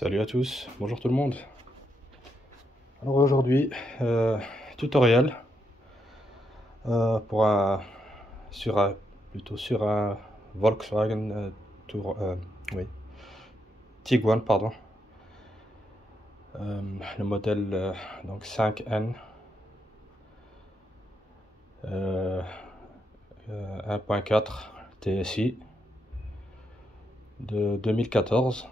Salut à tous, bonjour tout le monde. Alors aujourd'hui, tutoriel pour sur un Volkswagen oui, Tiguan, pardon. Le modèle donc 5N 1.4 TSI de 2014.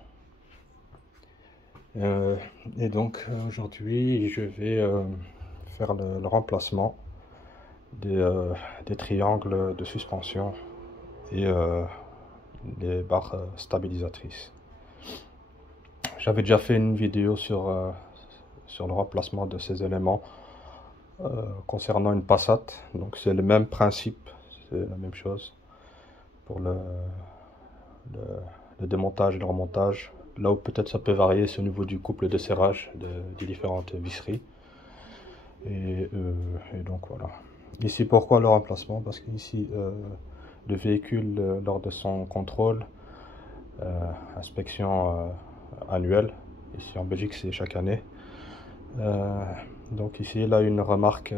Et donc aujourd'hui je vais faire le remplacement des triangles de suspension et les barres stabilisatrices. J'avais déjà fait une vidéo sur le remplacement de ces éléments concernant une Passat, donc c'est le même principe, c'est la même chose pour le démontage et le remontage. Là où peut-être ça peut varier, c'est au niveau du couple de serrage des différentes visseries. Et donc voilà. Ici, pourquoi le remplacement? Parce qu'ici, le véhicule, lors de son contrôle, inspection annuelle, ici en Belgique c'est chaque année. Donc ici, il a une remarque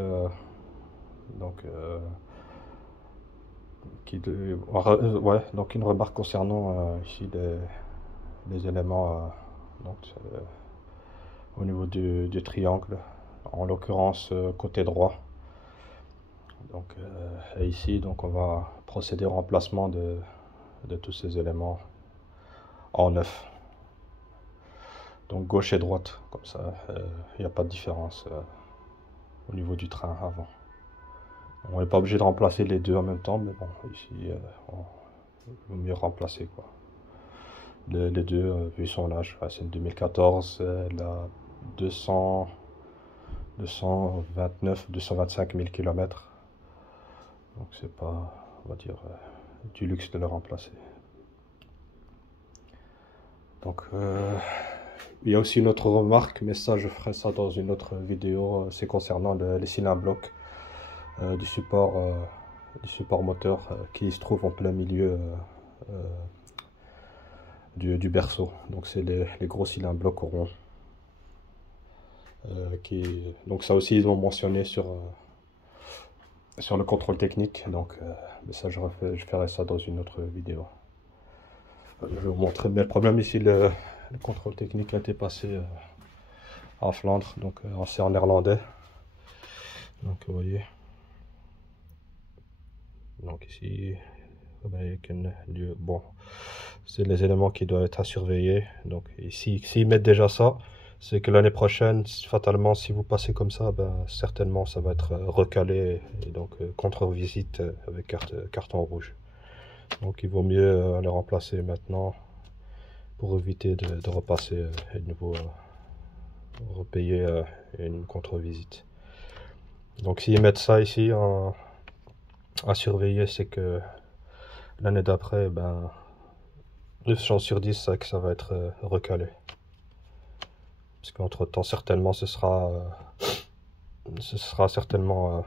donc une remarque concernant ici les éléments au niveau du triangle, en l'occurrence côté droit. Donc et ici donc on va procéder au remplacement de tous ces éléments en neuf. Donc gauche et droite, comme ça il n'y a pas de différence au niveau du train avant. On n'est pas obligé de remplacer les deux en même temps, mais bon, ici, il vaut mieux remplacer quoi. Les deux, vu son âge, c'est une 2014, elle a 225 000 km. Donc c'est pas, on va dire, du luxe de le remplacer. Donc il y a aussi une autre remarque, mais ça je ferai ça dans une autre vidéo, c'est concernant les cylindres blocs du support moteur qui se trouve en plein milieu du berceau. Donc c'est les gros cylindres blocs ronds. Donc ça aussi ils ont mentionné sur le contrôle technique. Donc mais ça je ferai ça dans une autre vidéo. Je vais vous montrer. Mais le problème ici, le contrôle technique a été passé en Flandre, donc c'est en néerlandais. Donc vous voyez. Donc ici, bon, c'est les éléments qui doivent être à surveiller. Donc ici, s'ils mettent déjà ça, c'est que l'année prochaine, fatalement, si vous passez comme ça, ben, certainement ça va être recalé et donc contre-visite avec carton rouge. Donc il vaut mieux le remplacer maintenant pour éviter de repasser et de nouveau repayer une contre-visite. Donc s'ils mettent ça ici à surveiller, c'est que l'année d'après, ben 9 chances sur 10 que ça va être recalé. Parce qu'entre temps, certainement, ce sera certainement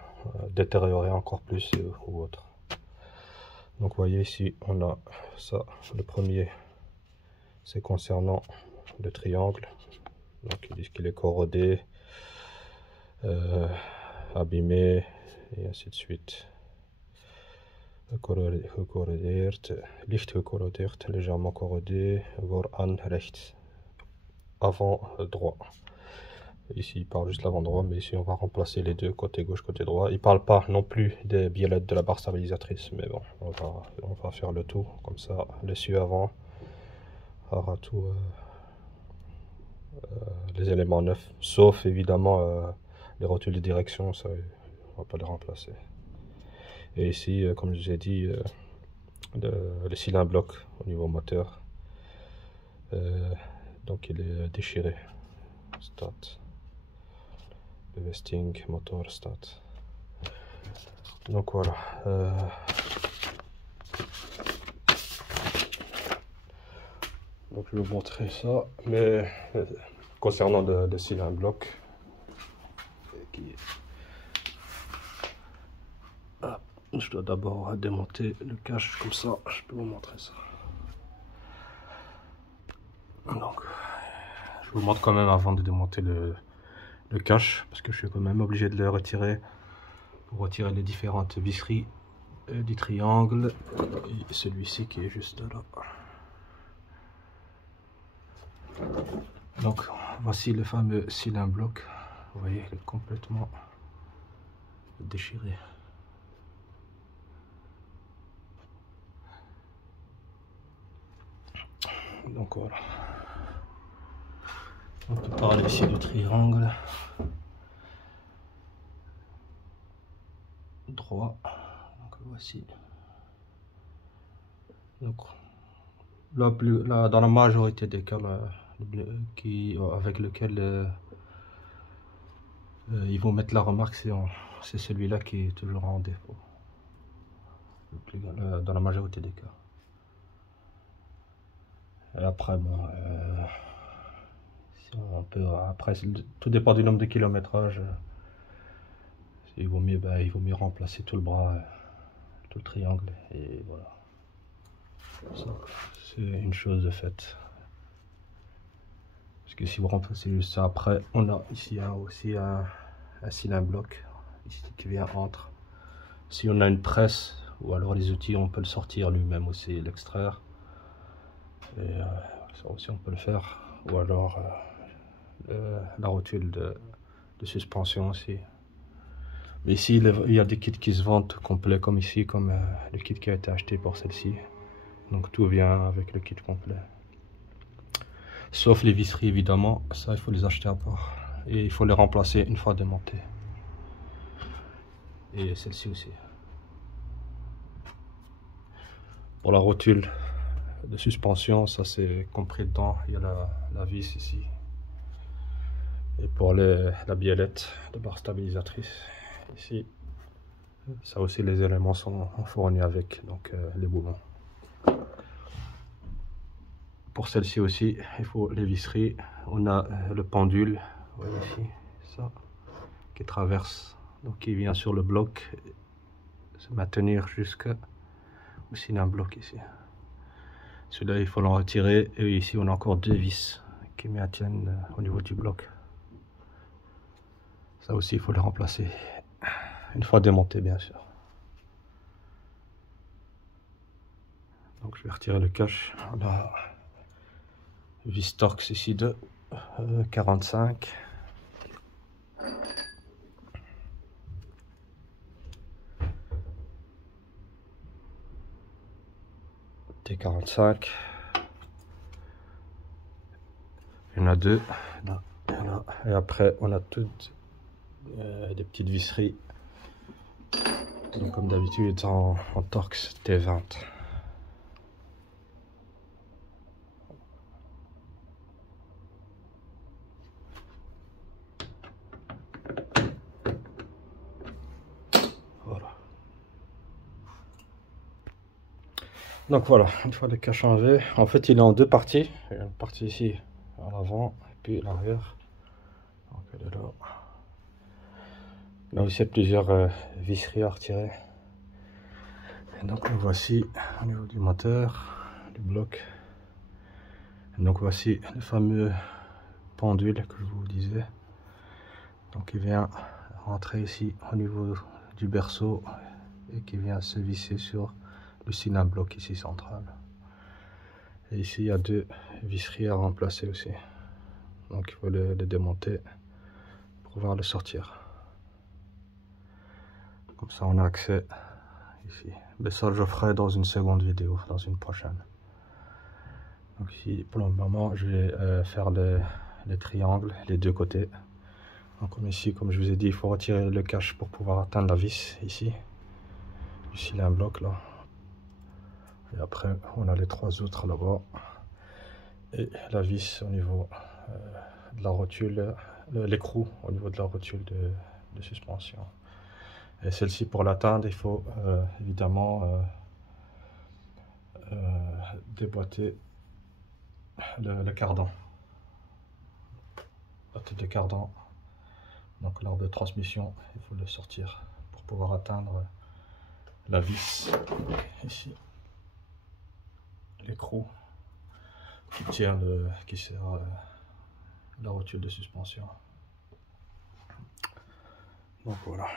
détérioré encore plus ou autre. Donc vous voyez ici, on a ça. Le premier, c'est concernant le triangle. Donc ils disent qu'il est corrodé, abîmé, et ainsi de suite. Licht gecorrodeerd, légèrement corrodé, vooraan rechts, avant droit. Ici il parle juste l'avant droit, mais ici on va remplacer les deux, côté gauche, côté droit. Il parle pas non plus des biellettes de la barre stabilisatrice, mais bon, on va faire le tout, comme ça l'essieu avant aura tout les éléments neufs, sauf évidemment les rotules de direction, ça on va pas les remplacer. Et ici, comme je vous ai dit, le cylindre bloc au niveau moteur, donc il est déchiré. Start. Le vesting motor start. Donc voilà. Donc je vais vous montrer ça, mais concernant le cylindre bloc, je dois d'abord démonter le cache, comme ça je peux vous montrer ça. Donc je vous montre quand même avant de démonter le cache, parce que je suis quand même obligé de le retirer pour retirer les différentes visseries du triangle et celui-ci qui est juste là. Donc voici le fameux cylindre bloc, vous voyez, il est complètement déchiré. Donc voilà, on peut parler ici du triangle droit. Donc voici, donc là, dans la majorité des cas avec lequel ils vont mettre la remarque, c'est celui-là qui est toujours en défaut, dans la majorité des cas. Et après, bon, si on peut, après, tout dépend du nombre de kilométrage. Il vaut mieux remplacer tout le bras, tout le triangle, et voilà. C'est une chose de faite. Parce que si vous remplacez juste ça, après, on a ici aussi un cylindre bloc ici qui vient entre. Si on a une presse ou alors les outils, on peut le sortir lui-même aussi, l'extraire. Et ça aussi on peut le faire. Ou alors la rotule de suspension aussi. Mais ici il y a des kits qui se vendent complets comme ici, comme le kit qui a été acheté pour celle-ci. Donc tout vient avec le kit complet. Sauf les visseries évidemment, ça il faut les acheter à part. Et il faut les remplacer une fois démontées. Et celle-ci aussi. Pour la rotule de suspension, ça c'est compris dedans, il y a la vis ici. Et pour la biellette de barre stabilisatrice, ici, ça aussi les éléments sont fournis avec, donc les boulons. Pour celle-ci aussi, il faut les visseries. On a le pendule, vous voyez ici, ça, qui traverse, donc qui vient sur le bloc, se maintenir jusqu'au cylindre bloc ici. Celui-là, il faut l'en retirer. Et ici, on a encore deux vis qui maintiennent au niveau du bloc. Ça aussi, il faut les remplacer. Une fois démonté, bien sûr. Donc, je vais retirer le cache. On a vis Torx ici de 45. T45. Il y en a deux. Là, là. Et après, on a toutes des petites visseries. Donc, comme d'habitude, en Torx T20. Donc voilà, une fois le cache enlevé, en fait il est en deux parties. Il y a une partie ici à l'avant et puis l'arrière. Donc elle est là. Là aussi il y a plusieurs visseries à retirer. Et donc le voici au niveau du moteur, du bloc. Et donc voici le fameux pendule que je vous disais. Donc il vient rentrer ici au niveau du berceau et qui vient se visser sur le cylindre bloc ici central. Et ici il y a deux visseries à remplacer aussi. Donc il faut les démonter pour pouvoir le sortir. Comme ça on a accès ici. Mais ça je le ferai dans une seconde vidéo, dans une prochaine. Donc ici pour le moment je vais faire les triangles, les deux côtés. Donc comme ici, comme je vous ai dit, il faut retirer le cache pour pouvoir atteindre la vis ici. Ici il y a un bloc là. Et après, on a les trois autres là-bas. Et la vis au niveau de la rotule, l'écrou au niveau de la rotule de suspension. Et celle-ci, pour l'atteindre, il faut évidemment déboîter le cardan. La tête de cardan. Donc lors de transmission, il faut le sortir pour pouvoir atteindre la vis ici. L'écrou qui tient qui sert la rotule de suspension. Donc voilà.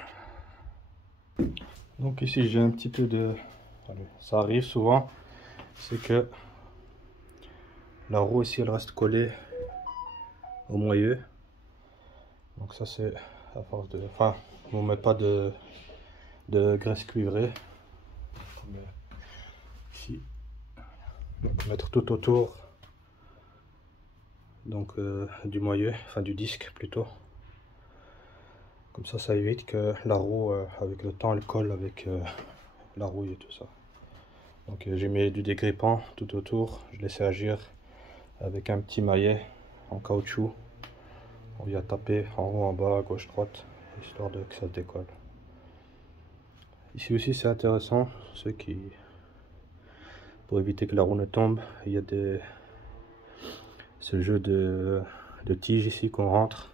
Donc ici j'ai un petit peu de... Allez, ça arrive souvent, c'est que la roue ici elle reste collée au moyeu. Donc ça c'est à force de... Enfin, on ne met pas de graisse cuivrée. Comme ici. Donc mettre tout autour donc du moyeu, enfin du disque plutôt. Comme ça évite que la roue, avec le temps, elle colle avec la rouille et tout ça. Donc j'ai mis du dégrippant tout autour, je laissais agir avec un petit maillet en caoutchouc. On vient taper en haut, en bas, à gauche, droite, histoire de que ça se décolle. Ici aussi c'est intéressant, ceux qui, pour éviter que la roue ne tombe, il y a ce jeu de tiges ici qu'on rentre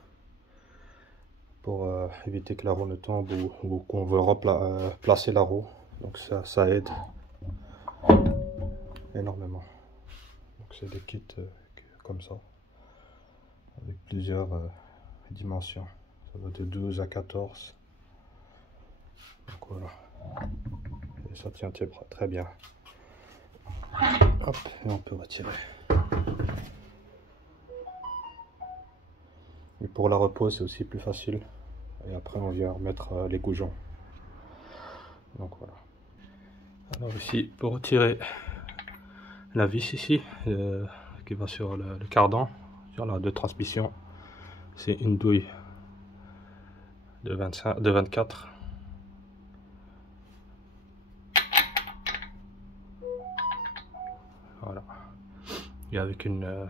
pour éviter que la roue ne tombe ou qu'on veut placer la roue. Donc ça aide énormément. Donc c'est des kits comme ça, avec plusieurs dimensions. Ça va de 12 à 14. Donc voilà. Et ça tient très bien. Hop, et on peut retirer. Et pour la repose, c'est aussi plus facile. Et après, on vient remettre les goujons. Donc voilà. Alors ici, pour retirer la vis ici, qui va sur le cardan, sur la de transmission, c'est une douille de 24. Voilà. Et avec une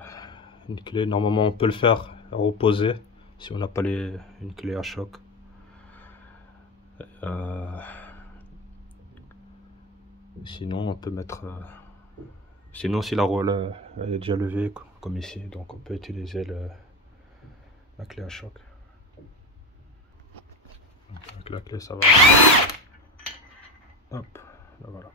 clé, normalement on peut le faire reposer si on n'a pas une clé à choc. Sinon on peut mettre... sinon si la roue elle est déjà levée comme ici, donc on peut utiliser la clé à choc. Donc, avec la clé ça va. Hop, là voilà.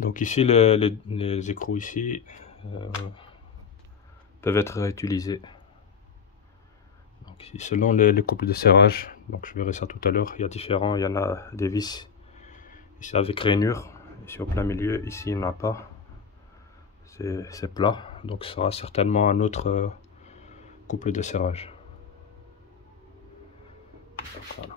Donc ici les écrous ici peuvent être réutilisés. Donc ici, selon les couples de serrage, donc je verrai ça tout à l'heure, il y a différents, il y en a des vis ici avec rainure, ici au plein milieu, ici il n'y en a pas, c'est plat, donc ce sera certainement un autre couple de serrage. Donc, voilà.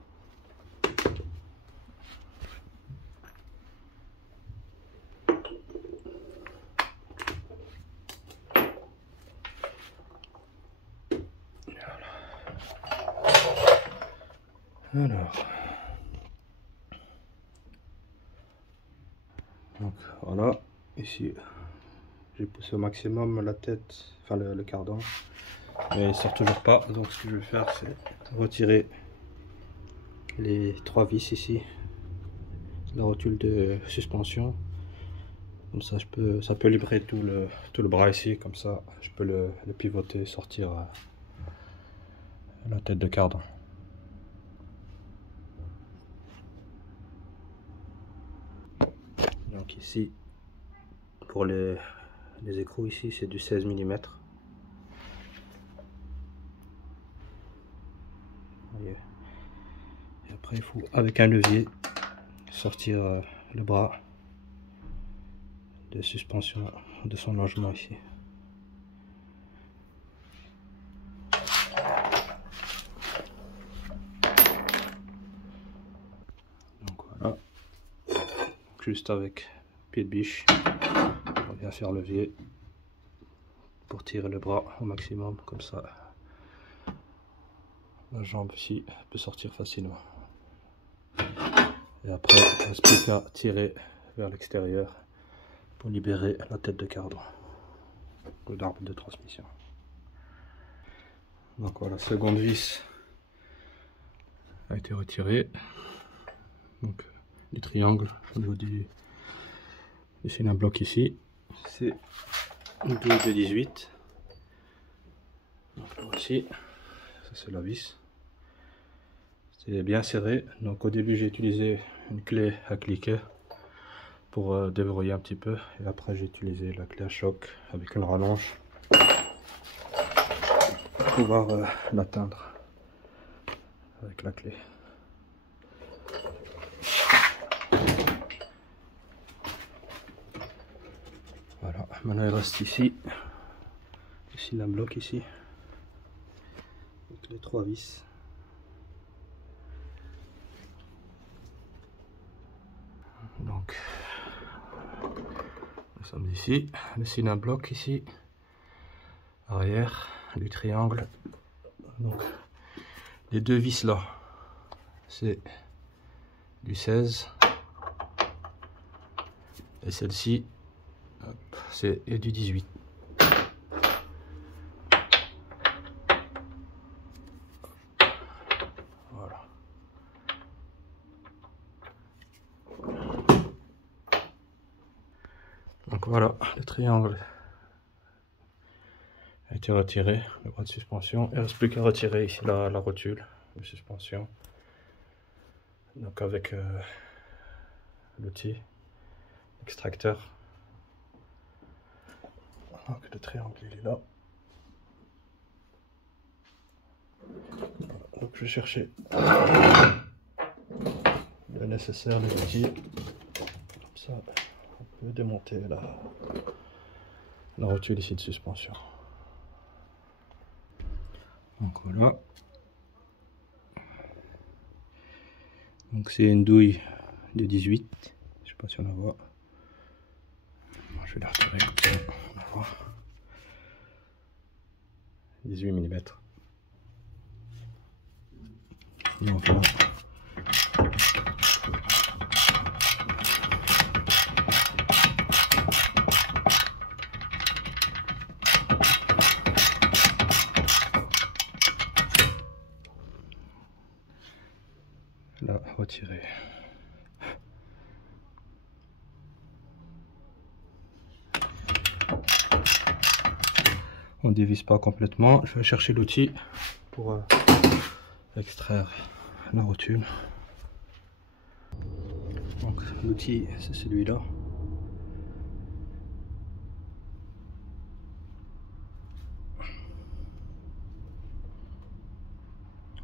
Alors, donc voilà, ici j'ai poussé au maximum la tête, enfin le cardan, mais il sort toujours pas. Donc ce que je vais faire, c'est retirer les 3 vis ici, la rotule de suspension. Comme ça, ça peut libérer tout le bras ici, comme ça je peux le pivoter, sortir la tête de cardan. Donc ici, pour les écrous ici, c'est du 16 mm. Et après, il faut, avec un levier, sortir le bras de suspension de son logement ici. Donc voilà, juste avec pied de biche, on vient faire levier pour tirer le bras au maximum, comme ça la jambe ici peut sortir facilement. Et après, il ne reste plus qu'à tirer vers l'extérieur pour libérer la tête de cardan, l'arbre de transmission. Donc voilà, la seconde vis a été retirée. Donc les triangles au niveau du un bloc ici, c'est une douille de 18. Donc là aussi, ça c'est la vis. C'est bien serré. Donc au début j'ai utilisé une clé à cliquer pour déverrouiller un petit peu. Et après j'ai utilisé la clé à choc avec une rallonge pour pouvoir l'atteindre avec la clé. Voilà, maintenant il reste ici la bloc ici, avec les 3 vis. Donc nous sommes ici, le cylindre bloc ici, arrière du triangle. Donc les 2 vis là, c'est du 16 et celle-ci c'est du 18. Voilà. Donc voilà, le triangle a été retiré, le bras de suspension. Il ne reste plus qu'à retirer ici la rotule de suspension. Donc avec l'outil extracteur. Donc le triangle il est là. Donc je vais chercher le nécessaire, les outils. Comme ça, on peut démonter la rotule ici de suspension. Donc voilà. Donc c'est une douille de 18. Je sais pas si on la voit. Je vais la retirer comme ça. On la voit. 18 mm. Et on va la retirer. On dévisse pas complètement. Je vais chercher l'outil pour extraire la rotule. Donc l'outil c'est celui-là.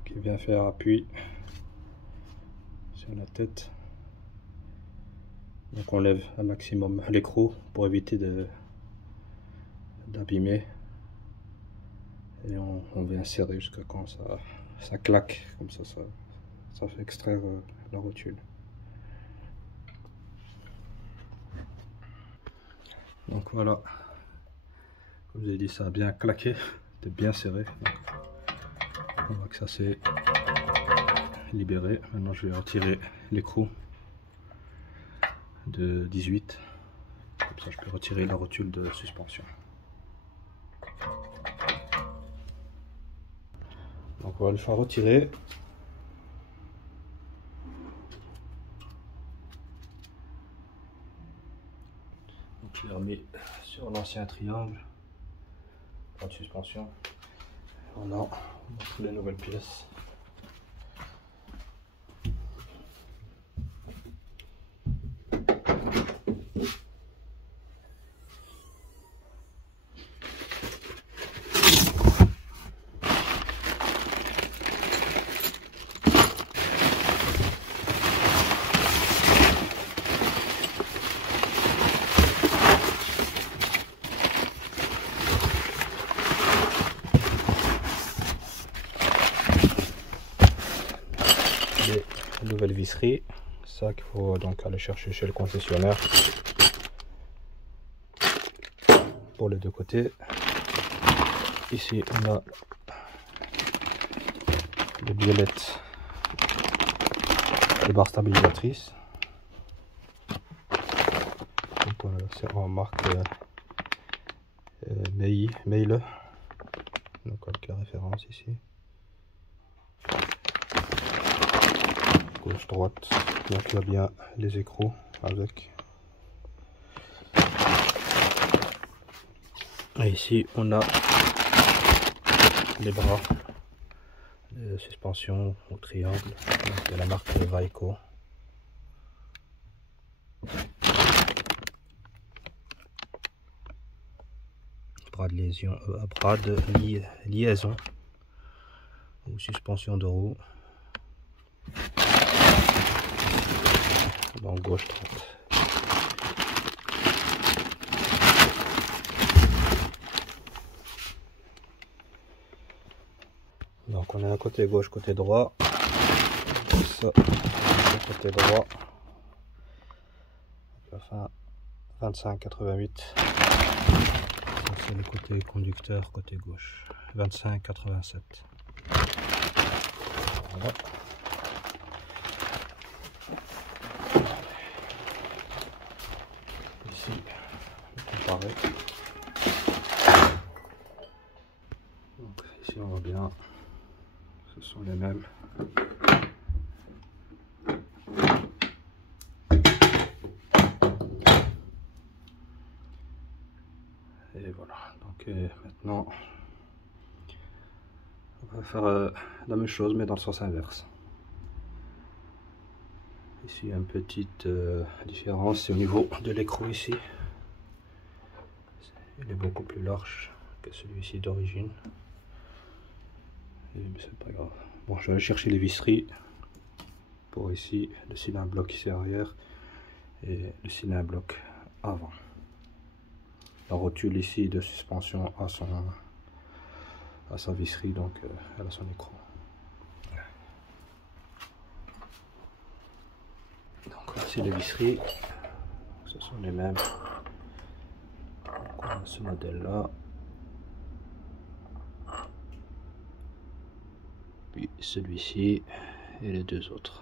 Qui vient faire appui sur la tête. Donc on lève un maximum l'écrou pour éviter d'abîmer. Et on vient serrer jusqu'à quand ça claque, comme ça fait extraire la rotule. Donc voilà, comme je vous ai dit, ça a bien claqué, c'était bien serré. Donc, on voit que ça s'est libéré. Maintenant je vais retirer l'écrou de 18, comme ça je peux retirer la rotule de suspension. Donc on va le faire retirer. Donc je l'ai remis sur l'ancien triangle de suspension. Voilà, on montre les nouvelles pièces. Nouvelle visserie, ça qu'il faut donc aller chercher chez le concessionnaire pour les 2 côtés. Ici on a les biellettes, les barres stabilisatrices. Donc c'est en marque Meyle, donc avec la référence ici. Gauche droite, donc il y a bien les écrous avec. Et ici on a les bras de suspension au triangle, donc de la marque Vaeco. bras de liaison ou suspension de roue. Dans gauche 30. Donc on a un côté gauche, côté droit. Ça, côté droit. Enfin 25,88. C'est le côté conducteur, côté gauche. 25,87. Voilà. Ici, pareil. Donc ici on voit bien, ce sont les mêmes. Et voilà, donc maintenant on va faire la même chose mais dans le sens inverse. Ici une petite différence, c'est au niveau de l'écrou ici. Il est beaucoup plus large que celui-ci d'origine. Mais c'est pas grave. Bon, je vais aller chercher les visseries pour ici, le cylindre bloc ici arrière et le cylindre bloc avant. La rotule ici de suspension à sa visserie, donc elle a son écrou. Donc voici les visseries, ce sont les mêmes. Donc, on a ce modèle là, puis celui-ci et les deux autres.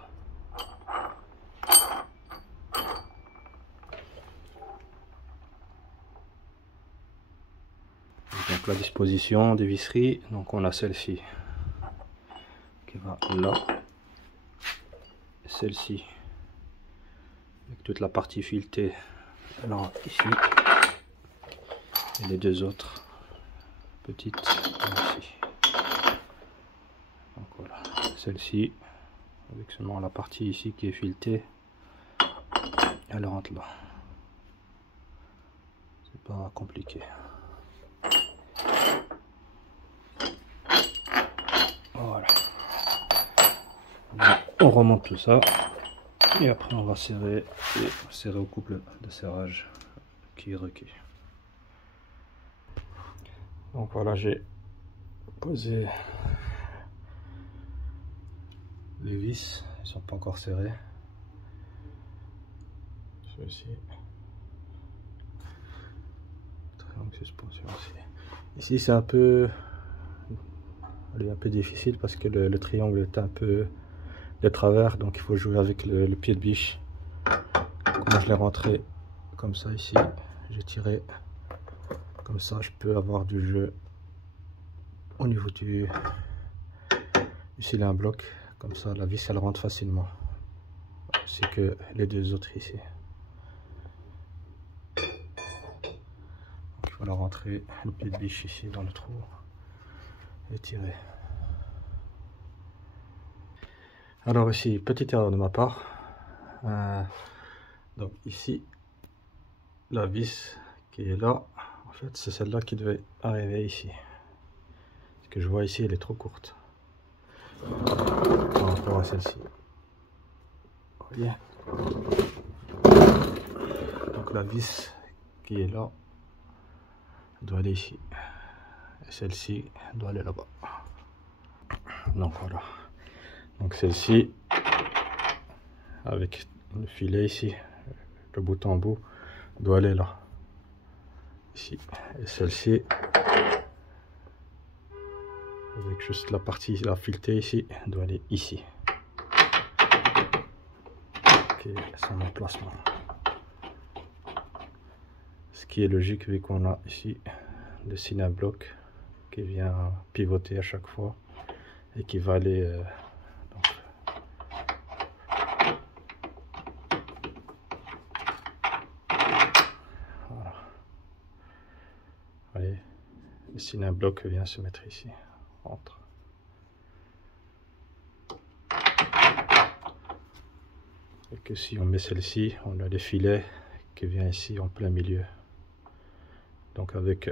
Donc la disposition des visseries, donc on a celle-ci qui va là, celle-ci avec toute la partie filetée alors ici, et les deux autres petites ici. Donc voilà, celle-ci avec seulement la partie ici qui est filetée, elle rentre là. C'est pas compliqué. Voilà. On remonte tout ça et après on va serrer au couple de serrage qui est requis. Donc voilà, j'ai posé les vis, ils sont pas encore serrés. Ceci, triangle suspension aussi. Ici c'est un peu difficile parce que le triangle est un peu de travers, donc il faut jouer avec le pied de biche. Donc moi je l'ai rentré comme ça ici, j'ai tiré comme ça, je peux avoir du jeu au niveau du cylindre bloc, comme ça la vis elle rentre facilement, ainsi que les deux autres ici. Donc, il faut la rentrer le pied de biche ici dans le trou et tirer. Alors ici, petite erreur de ma part. Donc ici, la vis qui est là, en fait c'est celle-là qui devait arriver ici. Ce que je vois ici, elle est trop courte par rapport à celle-ci. Vous voyez? Donc la vis qui est là doit aller ici. Et celle-ci doit aller là-bas. Donc voilà. Donc celle-ci, avec le filet ici, le bout en bout, doit aller là, ici. Et celle-ci, avec juste la partie, la filetée ici, doit aller ici. Ok, son emplacement. Ce qui est logique vu qu'on a ici le cylindre bloc qui vient pivoter à chaque fois et qui va aller voilà. Vous voyez, le cylindre bloc vient se mettre ici, entre. Et que si on met celle-ci, on a les filets qui vient ici en plein milieu. Donc avec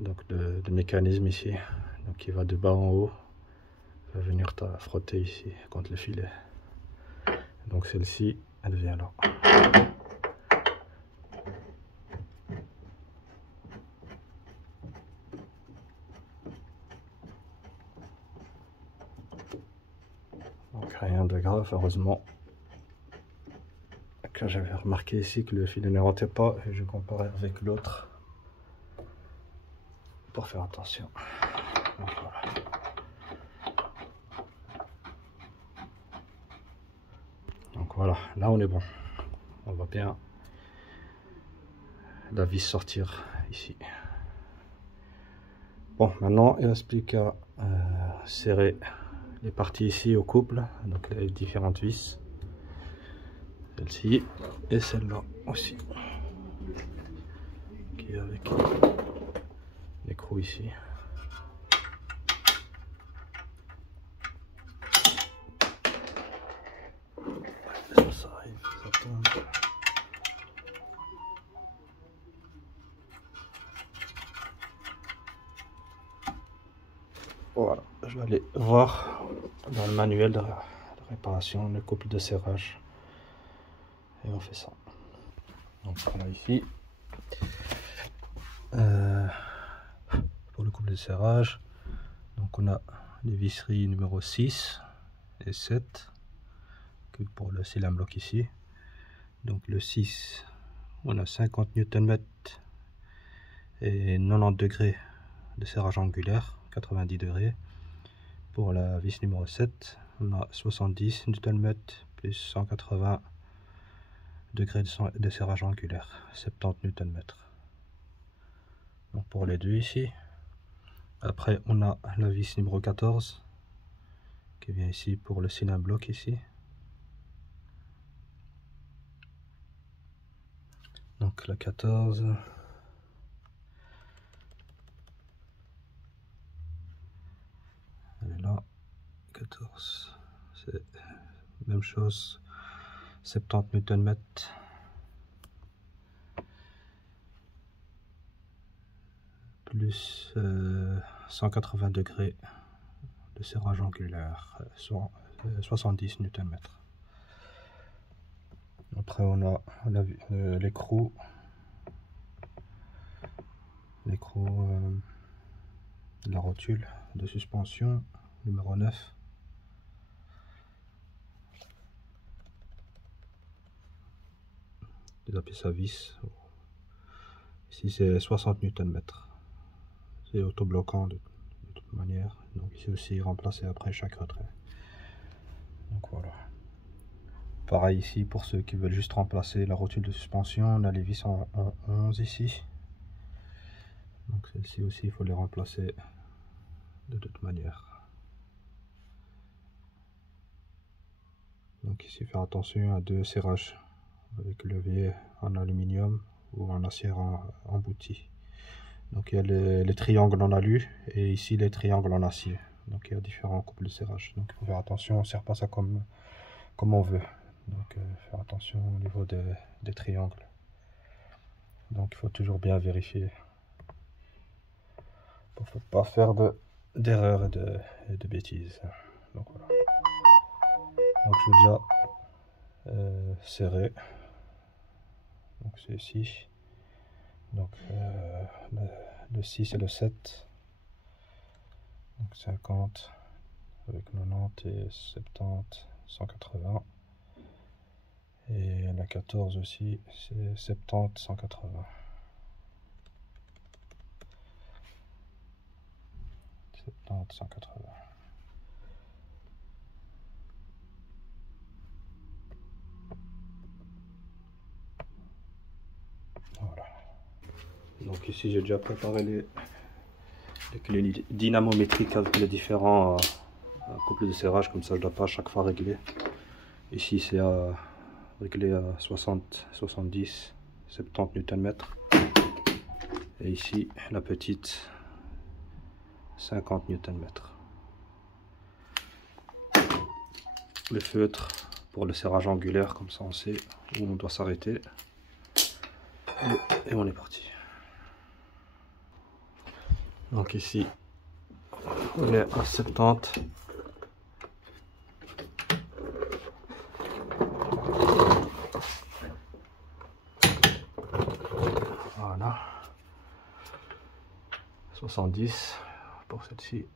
donc de mécanisme ici, donc qui va de bas en haut, va venir frotter ici contre le filet. Donc celle-ci, elle vient là. Donc rien de grave, heureusement que j'avais remarqué ici que le filet ne rentrait pas et je comparais avec l'autre pour faire attention. Donc, voilà. Donc voilà, là on est bon. On voit bien la vis sortir ici. Bon, maintenant il ne reste plus qu'à serrer les parties ici au couple, donc les différentes vis. Celle-ci et celle-là aussi. Qui est avec l'écrou ici. Ça arrive, ça tombe. Voilà, je vais aller voir dans le manuel de réparation le couple de serrage et on fait ça. Donc voilà ici pour le couple de serrage, donc on a les visseries numéro 6 et 7 que pour le cylindre bloc ici. Donc le 6 on a 50 Nm et 90 degrés de serrage angulaire, 90 degrés. Pour la vis numéro 7 on a 70 Nm plus 180 degrés de serrage angulaire, 70 Nm. Donc pour les deux ici. Après on a la vis numéro 14 qui vient ici pour le cylindre bloc ici. Donc la 14, elle est là, 14, c'est même chose, 70 Nm plus 180 degrés de serrage angulaire, 70 Nm. Après on a l'écrou de la rotule de suspension numéro 9. La pièce à vis. Ici c'est 60 Nm. C'est autobloquant de toute manière. Donc ici aussi remplacé après chaque retrait. Donc voilà. Pareil ici pour ceux qui veulent juste remplacer la rotule de suspension, on a les vis en 11 ici. Donc celles-ci aussi il faut les remplacer de toute manière. Donc ici faire attention à deux serrages avec levier en aluminium ou en acier embouti. Donc il y a les triangles en alu et ici les triangles en acier. Donc il y a différents couples de serrage. Donc il faut faire attention, on ne serre pas ça comme on veut. Donc faire attention au niveau des triangles. Donc il faut toujours bien vérifier pour ne pas faire d'erreurs et de bêtises. Donc voilà. Donc je vais déjà serrer. Donc c'est ici. Donc le 6 et le 7. Donc 50 avec 90 et 70, 180. Et la 14 aussi, c'est 70, 180. Voilà. Donc ici j'ai déjà préparé les clés dynamométriques avec les différents couples de serrage, comme ça je ne dois pas à chaque fois régler. Ici c'est à régler à 60, 70, 70 Nm. Et ici la petite 50 Nm. Le feutre pour le serrage angulaire, comme ça on sait où on doit s'arrêter. Et on est parti. Donc ici, on est à 70. Voilà. 70 pour celle-ci.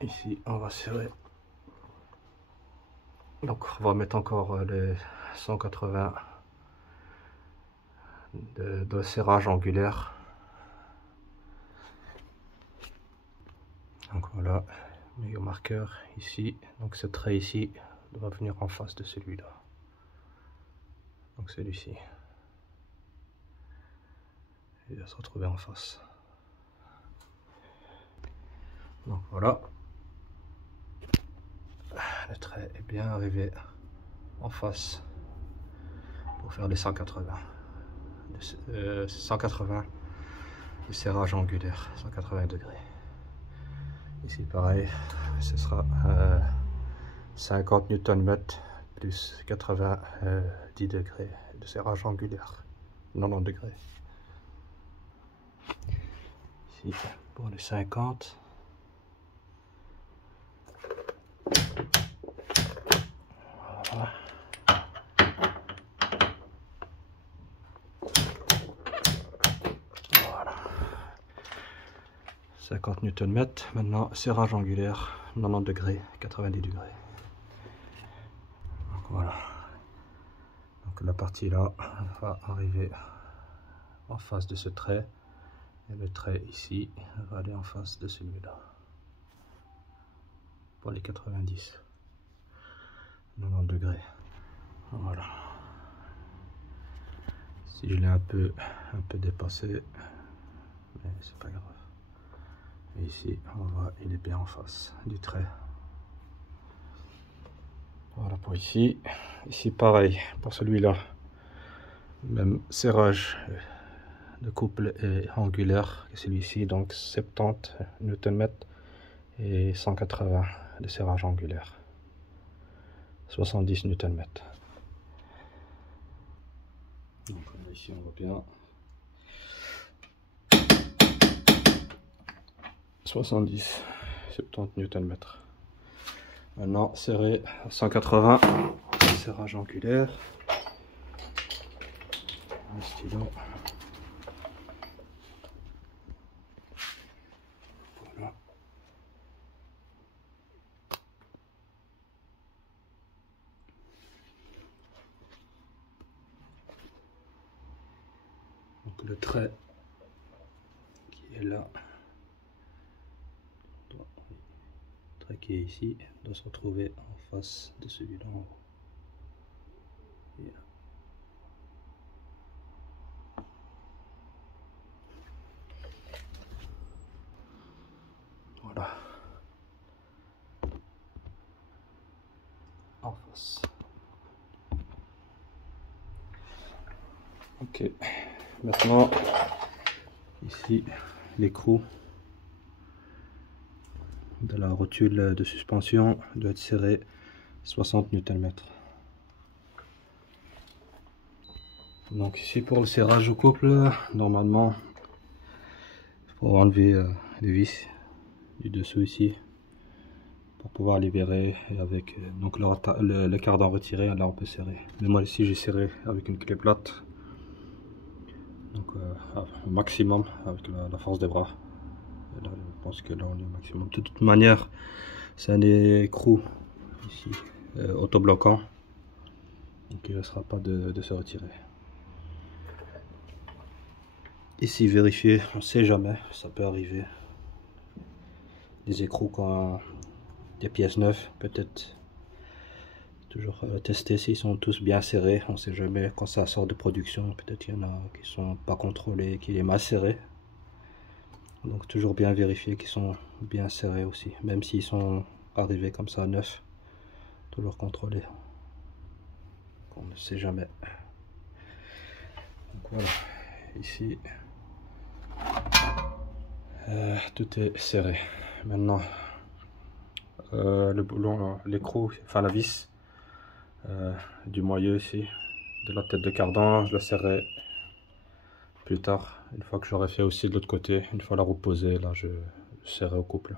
Ici, on va serrer. Donc, on va mettre encore les 180 de serrage angulaire. Donc voilà, meilleur marqueur ici. Donc ce trait ici doit venir en face de celui-là. Donc celui-ci. Il va se retrouver en face. Donc voilà. Le trait est bien arrivé en face pour faire les 180. 180 de serrage angulaire, 180 degrés. Ici pareil, ce sera 50 Nm plus 90 degrés de serrage angulaire, 90 degrés. Ici pour les 50. Voilà. Voilà. 50 Nm. Maintenant, serrage angulaire, 90 degrés, 90 degrés. Donc, voilà. Donc la partie là va arriver en face de ce trait. Et le trait ici va aller en face de celui-là. Pour les 90. 90 degrés. Voilà. Si je l'ai un peu dépassé, mais c'est pas grave. Et ici, on voit, il est bien en face du trait. Voilà pour ici. Ici, pareil pour celui-là. Même serrage de couple est angulaire que celui-ci, donc 70 Nm et 180 de serrage angulaire. 70 Nm. Donc ici on voit bien 70 Nm. Maintenant serré à 180, serrage angulaire. Un stylo. Voilà. Donc le trait qui est là, le trait qui est ici, doit se retrouver en face de celui-là en haut. Et là. Voilà. En face. Ok. Maintenant, ici, l'écrou de la rotule de suspension doit être serré 60 Nm. Donc ici pour le serrage au couple, normalement, il faut enlever les vis du dessous ici pour pouvoir libérer et avec donc le cardan retiré, là on peut serrer. Mais moi ici j'ai serré avec une clé plate, donc au maximum avec la force des bras. Et là, je pense que là on est au maximum. De toute manière, c'est un écrou ici autobloquant, donc il ne restera pas de se retirer. Ici vérifier, on ne sait jamais, ça peut arriver. Des écrous quand des pièces neuves, peut-être toujours tester s'ils sont tous bien serrés. On ne sait jamais quand ça sort de production, peut-être qu'il y en a qui sont pas contrôlés, qui est mal serré. Donc toujours bien vérifier qu'ils sont bien serrés aussi, même s'ils sont arrivés comme ça neufs, toujours contrôler. On ne sait jamais. Donc voilà, ici tout est serré. Maintenant le boulon, l'écrou, enfin la vis du moyeu ici, de la tête de cardan, je la serrais plus tard, une fois que j'aurai fait aussi de l'autre côté, une fois la roue posée, là je serrerai au couple.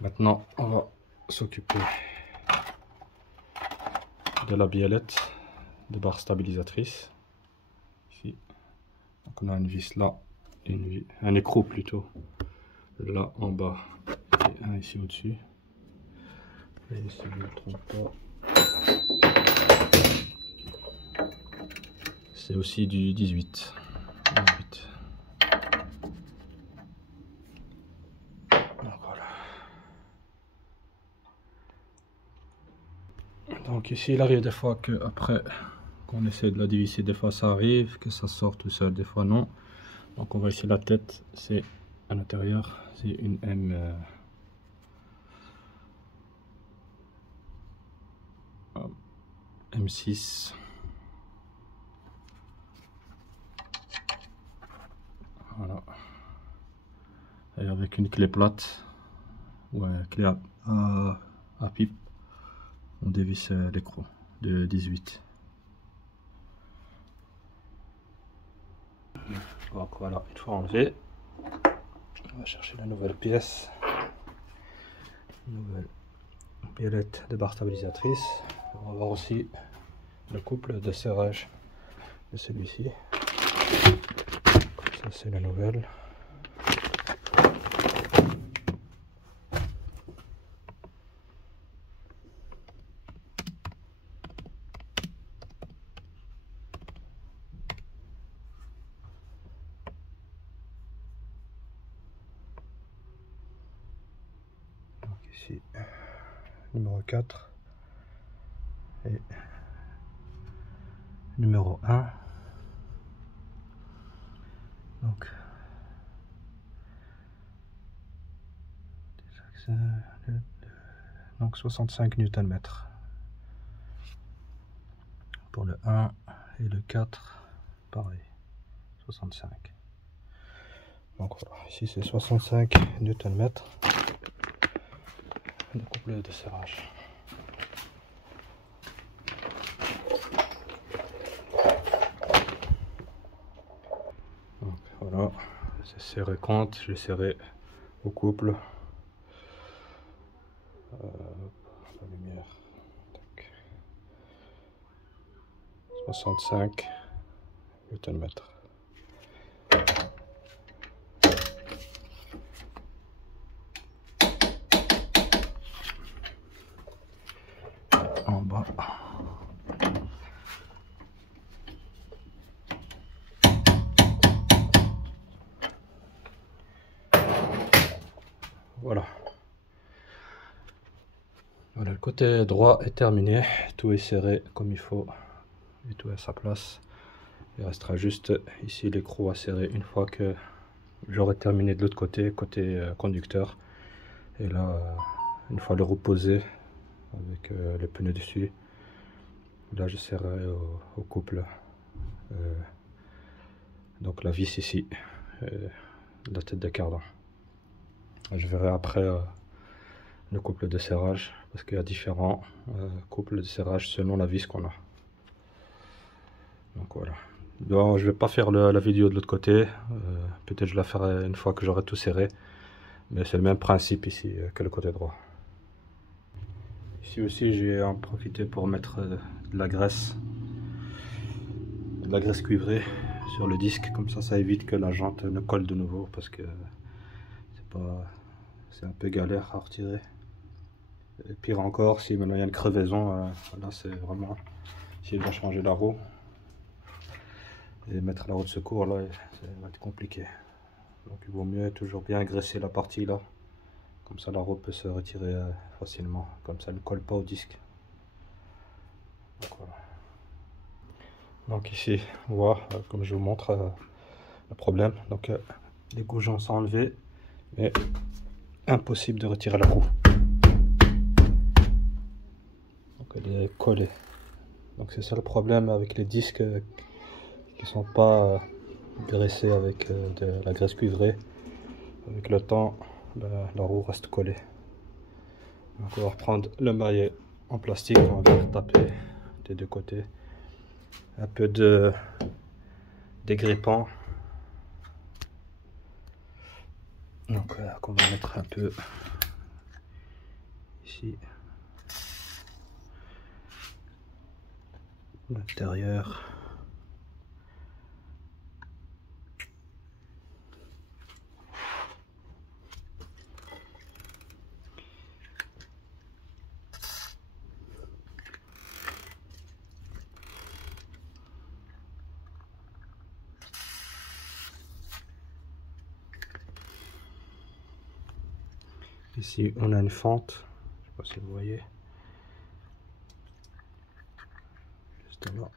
Maintenant on va s'occuper de la biellette de barre stabilisatrice. Ici. Donc on a une vis là, et un écrou plutôt là en bas et un ici au-dessus. Et si je ne me trompe pas, c'est aussi du 18. Donc voilà. Donc ici il arrive des fois que après qu'on essaie de la dévisser, des fois ça arrive, que ça sort tout seul, des fois non. Donc on va essayer la tête, c'est à l'intérieur, c'est une M6. Voilà. Et avec une clé plate, ouais, clé à pipe, on dévisse l'écrou de 18. Donc voilà, une fois enlevé, on va chercher la nouvelle pièce, nouvelle biellette de barre stabilisatrice. On va voir aussi le couple de serrage de celui-ci. Ça c'est la nouvelle. Ici, numéro 4 et numéro 1. Donc 65 Nm pour le 1 et le 4 pareil 65. Donc voilà, ici c'est 65 Nm de couplet de serrage. Donc voilà, c'est serré compte, je l'ai serré au couple. La lumière. Tac. 65 Nm. En bas. Voilà. Voilà, le côté droit est terminé, tout est serré comme il faut et tout est à sa place. Il restera juste ici l'écrou à serrer une fois que j'aurai terminé de l'autre côté, conducteur. Et là, une fois le reposé avec les pneus dessus, là je serrerai au couple. Donc la vis ici, la tête de cardan. Je verrai après le couple de serrage parce qu'il y a différents couples de serrage selon la vis qu'on a. Donc voilà. Donc, je vais pas faire la vidéo de l'autre côté, peut-être je la ferai une fois que j'aurai tout serré, mais c'est le même principe ici que le côté droit. Ici aussi j'ai en profité pour mettre de la graisse cuivrée sur le disque, comme ça évite que la jante ne colle de nouveau parce que c'est un peu galère à retirer. Et pire encore, si maintenant il y a une crevaison, là c'est vraiment, si je dois changer la roue et mettre la roue de secours, là ça va être compliqué. Donc il vaut mieux toujours bien graisser la partie là, comme ça la roue peut se retirer facilement, comme ça elle ne colle pas au disque. Donc, voilà. Donc ici on voit, comme je vous montre le problème, donc les goujons sont enlevés, mais impossible de retirer la roue. Donc elle est collée. Donc c'est ça le problème avec les disques qui sont pas graissés avec de la graisse cuivrée. Avec le temps, la roue reste collée. Donc on va reprendre le maillet en plastique, on va venir taper des deux côtés. Un peu de dégrippant Donc qu'on va mettre un peu ici à l'intérieur. Ici on a une fente, je sais pas si vous voyez, juste là.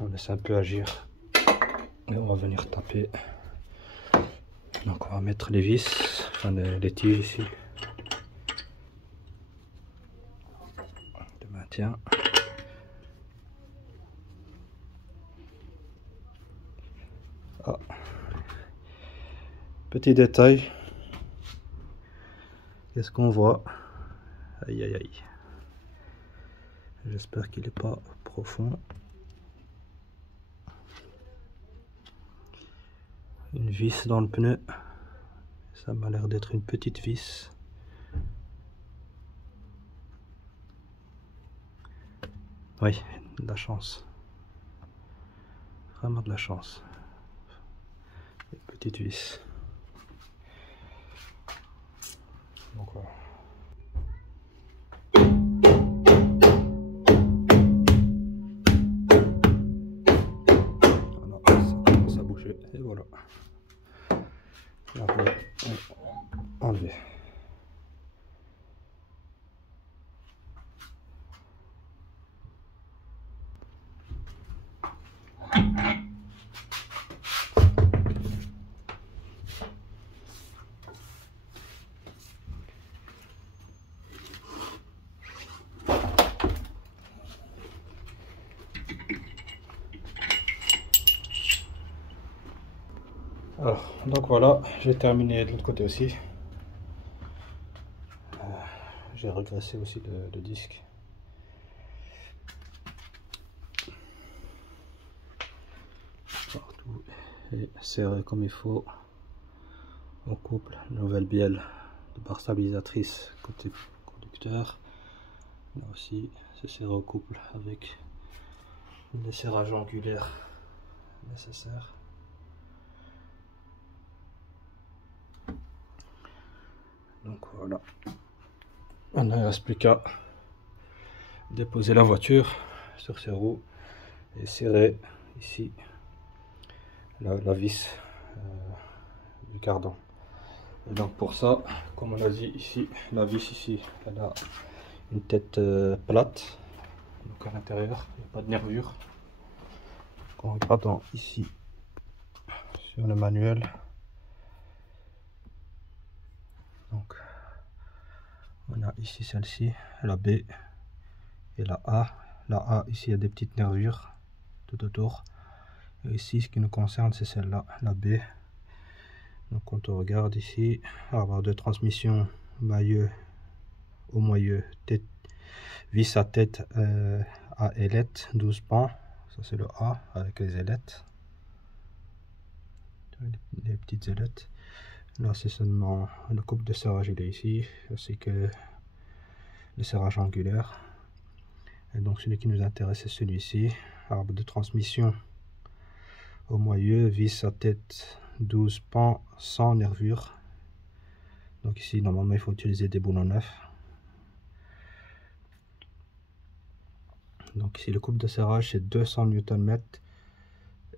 On laisse un peu agir et on va venir taper. Donc on va mettre les vis, enfin les tiges ici de maintien. Ah. Petit détail, qu'est-ce qu'on voit? Aïe aïe aïe, j'espère qu'il n'est pas profond. Une vis dans le pneu, ça m'a l'air d'être une petite vis. Oui, de la chance, vraiment de la chance. Une petite vis. Donc voilà. Voilà, ça commence à bouger et voilà. Là, on va enlever. Alors, donc voilà, j'ai terminé de l'autre côté aussi. J'ai régressé aussi le disque. Partout est serré comme il faut. On couple une nouvelle bielle de barre stabilisatrice côté conducteur. Là aussi, c'est serré au couple avec le serrage angulaire nécessaire. Donc voilà. Maintenant il ne reste plus qu'à déposer la voiture sur ses roues et serrer ici la vis du cardan. Et donc pour ça, comme on a dit ici, la vis ici, elle a une tête plate. Donc à l'intérieur, il n'y a pas de nervure. En regardant ici sur le manuel, donc on a ici celle-ci, la B et la A. La A, ici il y a des petites nervures tout autour. Et ici ce qui nous concerne c'est celle-là, la B. Donc quand on regarde ici, arbre de transmission mailleux au moyeu, tête, vis à tête à ailette, 12 pans. Ça c'est le A avec les ailettes, les petites ailettes. Là c'est seulement le couple de serrage, il est ici, ainsi que le serrage angulaire. Et donc celui qui nous intéresse c'est celui-ci, arbre de transmission au moyeu, vis à tête 12 pans sans nervure. Donc ici normalement il faut utiliser des boulons neufs. Donc ici le couple de serrage c'est 200 Nm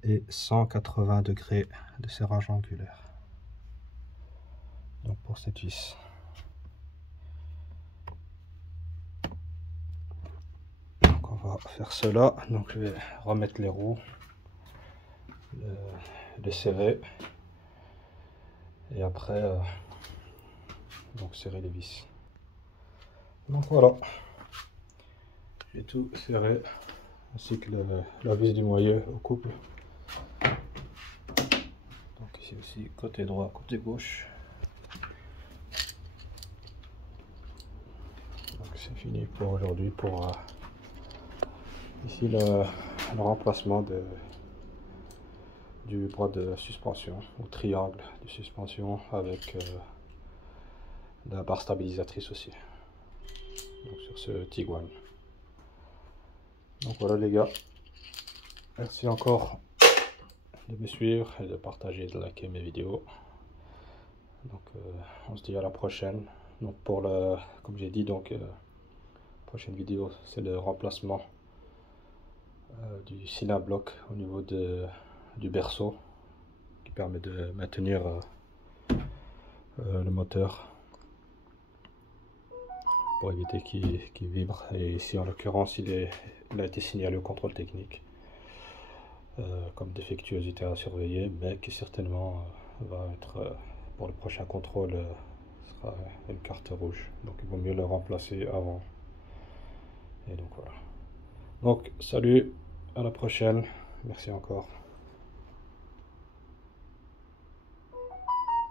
et 180 degrés de serrage angulaire. Donc pour cette vis. Donc on va faire cela. Donc je vais remettre les roues, les serrer et après donc serrer les vis. Donc voilà, j'ai tout serré ainsi que la vis du moyeu au couple. Donc ici aussi côté droit, côté gauche. c'est fini pour aujourd'hui pour ici le remplacement du bras de suspension ou triangle de suspension avec la barre stabilisatrice aussi, donc sur ce Tiguan. Donc voilà les gars, merci encore de me suivre et de partager, de liker mes vidéos. Donc on se dit à la prochaine. Donc pour comme j'ai dit, donc prochaine vidéo c'est le remplacement du Synablock au niveau du berceau qui permet de maintenir le moteur pour éviter qu'il vibre. Et ici en l'occurrence il a été signalé au contrôle technique comme défectuosité à surveiller, mais qui certainement va être pour le prochain contrôle sera une carte rouge. Donc il vaut mieux le remplacer avant. Et donc voilà. Donc salut, à la prochaine, merci encore.